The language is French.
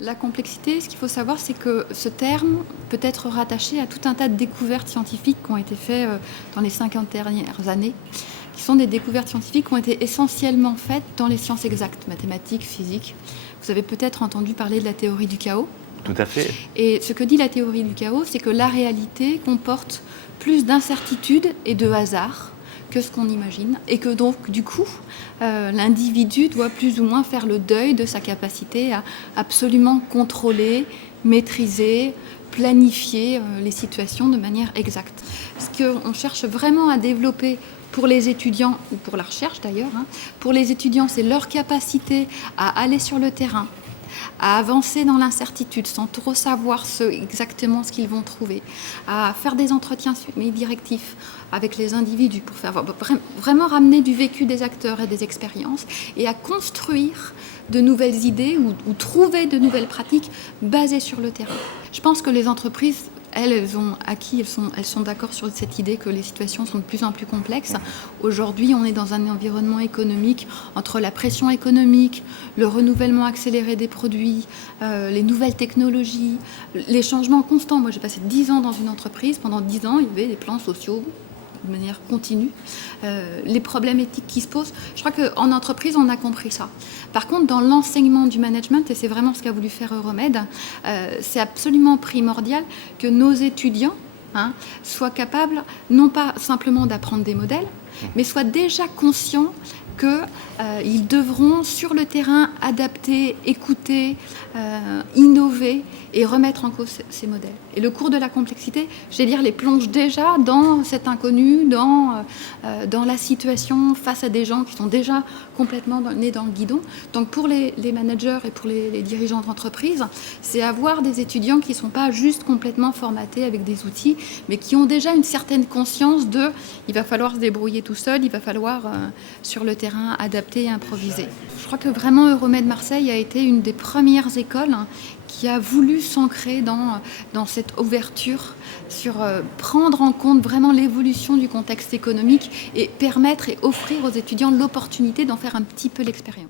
La complexité, ce qu'il faut savoir, c'est que ce terme peut être rattaché à tout un tas de découvertes scientifiques qui ont été faites dans les 50 dernières années, qui sont des découvertes scientifiques qui ont été essentiellement faites dans les sciences exactes, mathématiques, physique. Vous avez peut-être entendu parler de la théorie du chaos. Tout à fait. Et ce que dit la théorie du chaos, c'est que la réalité comporte plus d'incertitudes et de hasard que ce qu'on imagine, et que donc, du coup, l'individu doit plus ou moins faire le deuil de sa capacité à absolument contrôler, maîtriser, planifier les situations de manière exacte. Ce qu'on cherche vraiment à développer pour les étudiants, ou pour la recherche d'ailleurs, pour les étudiants, c'est leur capacité à aller sur le terrain, à avancer dans l'incertitude sans trop savoir exactement ce qu'ils vont trouver, à faire des entretiens directifs avec les individus pour faire vraiment ramener du vécu des acteurs et des expériences et à construire de nouvelles idées ou trouver de nouvelles pratiques basées sur le terrain. Je pense que les entreprises, elles ont acquis, elles sont d'accord sur cette idée que les situations sont de plus en plus complexes. Aujourd'hui, on est dans un environnement économique entre la pression économique, le renouvellement accéléré des produits, les nouvelles technologies, les changements constants. Moi, j'ai passé 10 ans dans une entreprise. Pendant 10 ans, il y avait des plans sociaux de manière continue, les problèmes éthiques qui se posent. Je crois qu'en entreprise, on a compris ça. Par contre, dans l'enseignement du management, et c'est vraiment ce qu'a voulu faire Euromède, c'est absolument primordial que nos étudiants soient capables, non pas simplement d'apprendre des modèles, mais soient déjà conscients qu'ils devront, sur le terrain, adapter, écouter, innover et remettre en cause ces modèles. Et le cours de la complexité, les plonge déjà dans cet inconnu, dans la situation face à des gens qui sont déjà complètement nés dans le guidon. Donc pour les managers et pour les dirigeants d'entreprise, c'est avoir des étudiants qui ne sont pas juste complètement formatés avec des outils, mais qui ont déjà une certaine conscience il va falloir se débrouiller tout seul, il va falloir sur le terrain adapter et improviser. Je crois que vraiment Euromède Marseille a été une des premières écoles qui a voulu s'ancrer dans cette ouverture sur prendre en compte vraiment l'évolution du contexte économique et permettre et offrir aux étudiants l'opportunité d'en faire un petit peu l'expérience.